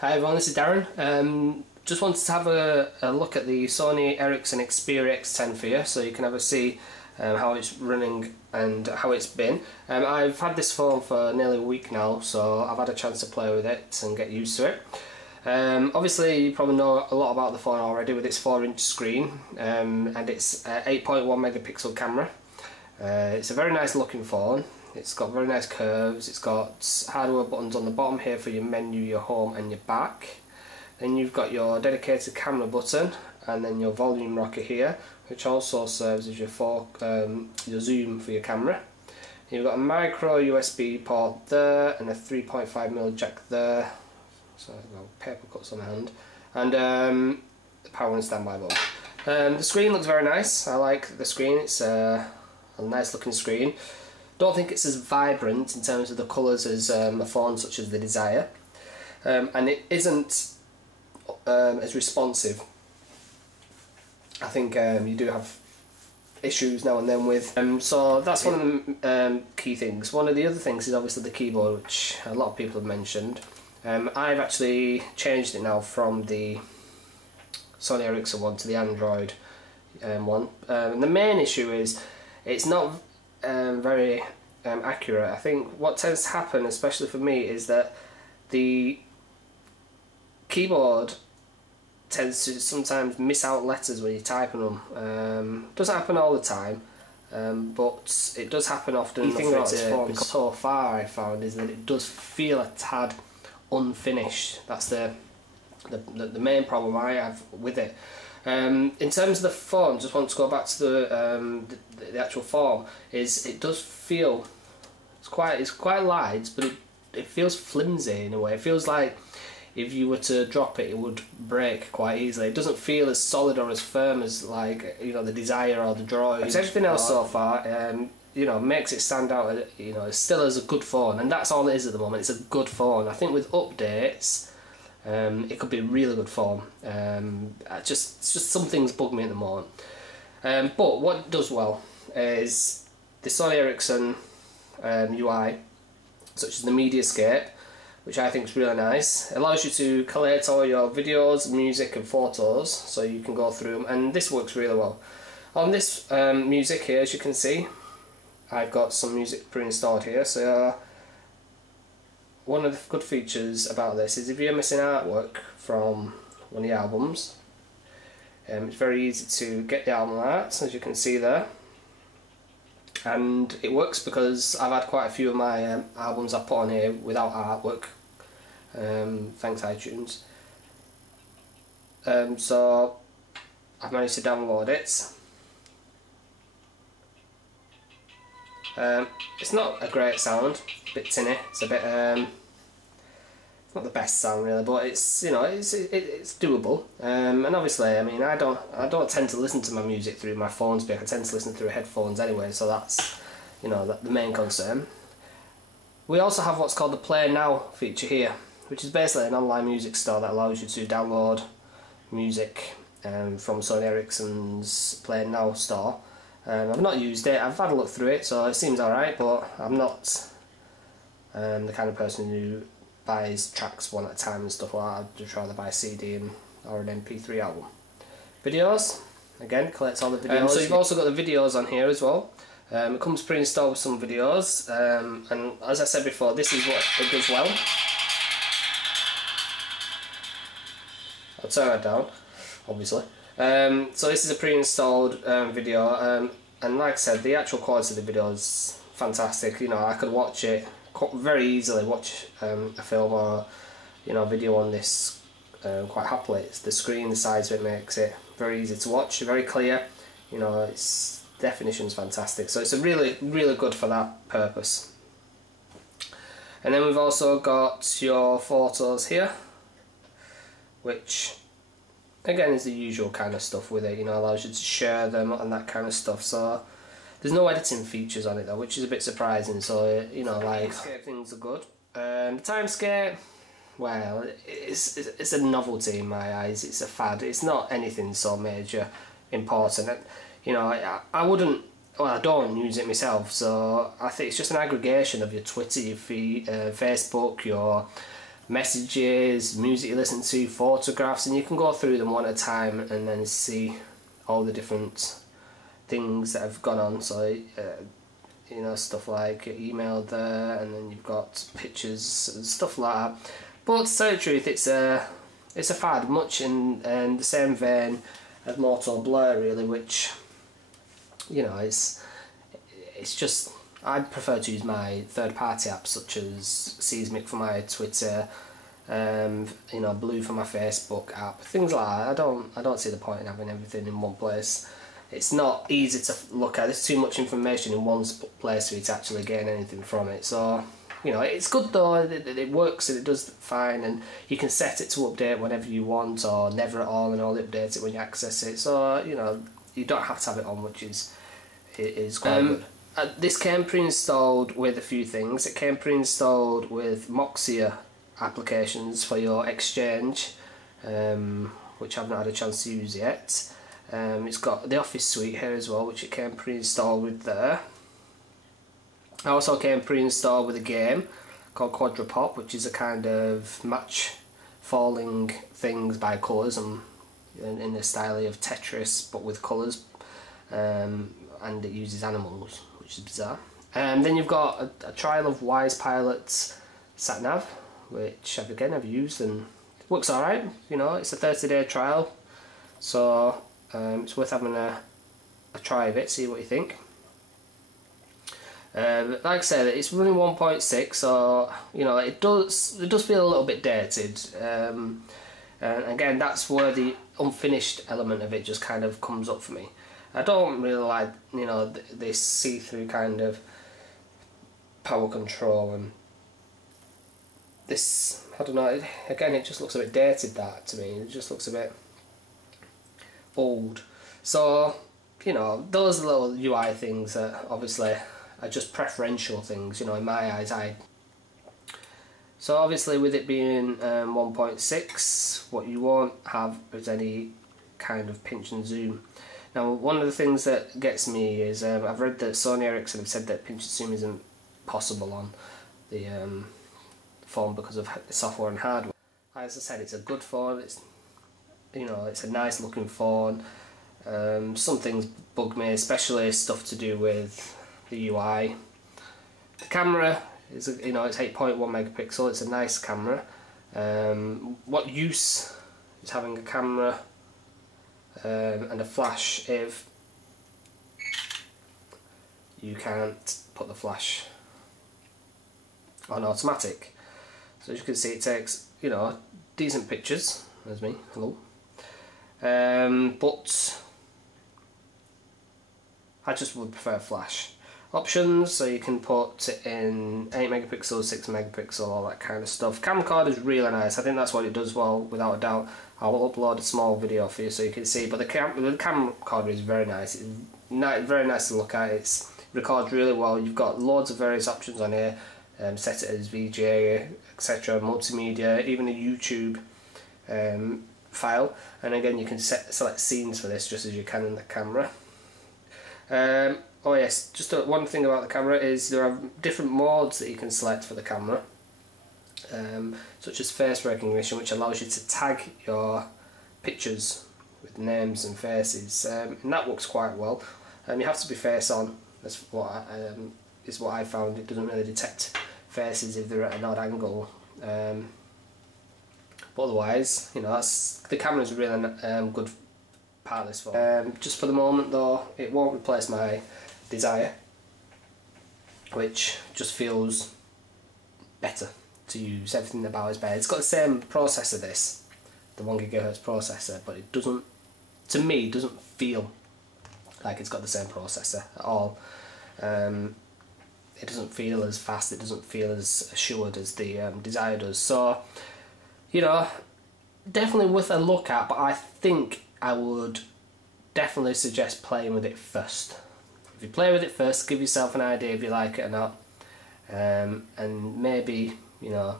Hi everyone, this is Darren. Just wanted to have a look at the Sony Ericsson Xperia X10 for you, so you can have a see how it's running and how it's been. I've had this phone for nearly a week now, so I've had a chance to play with it and get used to it. Obviously you probably know a lot about the phone already with its 4-inch screen and its 8.1 megapixel camera. It's a very nice looking phone. It's got very nice curves. It's got hardware buttons on the bottom here for your menu, your home and your back. Then you've got your dedicated camera button and then your volume rocker here, which also serves as your your zoom for your camera. You've got a micro USB port there and a 3.5mm jack there. So I've got paper cuts on my hand. And the power and standby button. The screen looks very nice. I like the screen. It's a nice looking screen. Don't think it's as vibrant in terms of the colours as a phone such as the Desire, and it isn't as responsive. I think you do have issues now and then with, so that's one of the key things. One of the other things is obviously the keyboard, which a lot of people have mentioned. I've actually changed it now from the Sony Ericsson one to the Android one, and the main issue is it's not very accurate. I think what tends to happen, especially for me, is that the keyboard tends to sometimes miss out letters when you're typing them. Doesn't happen all the time, but it does happen often. The thing about this phone so far, I found, is that it does feel a tad unfinished. That's the main problem I have with it. In terms of the phone, just want to go back to the actual form. Is it does feel it's quite light, but it feels flimsy in a way. It feels like if you were to drop it, it would break quite easily. It doesn't feel as solid or as firm as, like, you know, the Desire or the Droid. It's everything else so far, you know, makes it stand out. You know, it still is a good phone, and that's all it is at the moment. It's a good phone. I think with updates, it could be a really good phone. Just some things bug me at the moment. But what it does well is the Sony Ericsson UI, such as the Mediascape, which I think is really nice. It allows you to collate all your videos, music and photos, so you can go through them, and this works really well. On this music here, as you can see, I've got some music pre-installed here, so one of the good features about this is if you're missing artwork from one of the albums, it's very easy to get the album art, as you can see there. And it works because I've had quite a few of my albums I put on here without artwork, thanks iTunes. So I've managed to download it. It's not a great sound, a bit tinny. It's a bit it's not the best sound really, but it's, you know, it's doable. And obviously, I mean, I don't tend to listen to my music through my phone speaker. I tend to listen through headphones anyway, so that's, you know, the main concern. We also have what's called the Play Now feature here, which is basically an online music store that allows you to download music from Sony Ericsson's Play Now store. I've not used it. I've had a look through it, so it seems alright, but I'm not the kind of person who buys tracks one at a time and stuff like that. I'd just rather buy a CD or an MP3 album. Videos, again, collects all the videos. So you've also got the videos on here as well. It comes pre-installed with some videos, and as I said before, this is what it does well. I'll turn that down, obviously. So this is a pre-installed video, and like I said, the actual quality of the video is fantastic. You know, I could watch it very easily, watch a film or, you know, video on this quite happily. It's the screen, the size of it makes it very easy to watch, very clear. You know, its definition's fantastic, so it's a really good for that purpose. And then we've also got your photos here, which again is the usual kind of stuff with it. You know, allows you to share them and that kind of stuff. So there's no editing features on it though, which is a bit surprising. So, you know, like, things are good. The Timescape, well, it's a novelty in my eyes. It's a fad. It's not anything so major important. You know, I wouldn't. Well, I don't use it myself, so I think it's just an aggregation of your Twitter, your feed, Facebook, your messages, music you listen to, photographs, and you can go through them one at a time and then see all the different things that have gone on. So you know, stuff like email there, and then you've got pictures and stuff like that. But to tell you the truth, it's a fad, much in the same vein as Moto Blur, really, which, you know, it's just, I'd prefer to use my third-party apps such as Seismic for my Twitter, you know, Blue for my Facebook app, things like that. I don't see the point in having everything in one place. It's not easy to look at. There's too much information in one place for you to actually gain anything from it. So, you know, it's good though. It works and it does fine, and you can set it to update whenever you want, or never at all, and only update it when you access it. So, you know, you don't have to have it on, which is quite good. This came pre-installed with a few things. It came pre-installed with Moxia applications for your Exchange, which I've not had a chance to use yet. It's got the Office suite here as well, which it came pre-installed with there. I also came pre-installed with a game called Quadrupop, which is a kind of match falling things by colours, and in the style of Tetris but with colours, and it uses animals, which is bizarre. Then you've got a trial of Wise Pilot's SatNav, which I've used and it works alright. You know, it's a 30-day trial, so it's worth having a try of it, see what you think. Like I said, it's running 1.6, so you know it does feel a little bit dated. And again, that's where the unfinished element of it just kind of comes up for me. I don't really like, you know, this see-through kind of power control, and this, I don't know, again it just looks a bit dated, that to me. It just looks a bit old. So, you know, those little UI things that obviously are just preferential things, you know, in my eyes. So obviously with it being 1.6, what you won't have is any kind of pinch and zoom. Now, one of the things that gets me is I've read that Sony Ericsson have said that pinch and zoom isn't possible on the phone because of the software and hardware. As I said, it's a good phone. It's, you know, it's a nice looking phone. Some things bug me, especially stuff to do with the UI. The camera is, you know, it's 8.1 megapixel. It's a nice camera. What use is having a camera and a flash if you can't put the flash on automatic? So as you can see, it takes, you know, decent pictures. There's me, hello. But I just would prefer flash options, so you can put it in 8 megapixel, 6 megapixel, all that kind of stuff. Camcorder is really nice. I think that's what it does well, without a doubt. I'll upload a small video for you so you can see. But the camcorder is very nice. It's very nice to look at. It records really well. You've got loads of various options on here. Set it as VGA, etc., multimedia, even a YouTube file. And again, you can select scenes for this just as you can in the camera. Oh yes, just one thing about the camera is there are different modes that you can select for the camera, such as face recognition, which allows you to tag your pictures with names and faces, and that works quite well. You have to be face on. That's what is what I found. It doesn't really detect faces if they're at an odd angle. But otherwise, you know, the camera's a really good part of this phone. Just for the moment though, it won't replace my Desire, which just feels better to use. Everything about it's better. It's got the same processor, this, the 1 GHz processor, but it doesn't, to me, doesn't feel like it's got the same processor at all. It doesn't feel as fast, it doesn't feel as assured as the Desire does. So, you know, definitely worth a look at, but I think I would definitely suggest playing with it first. If you play with it first, give yourself an idea if you like it or not, and maybe, you know,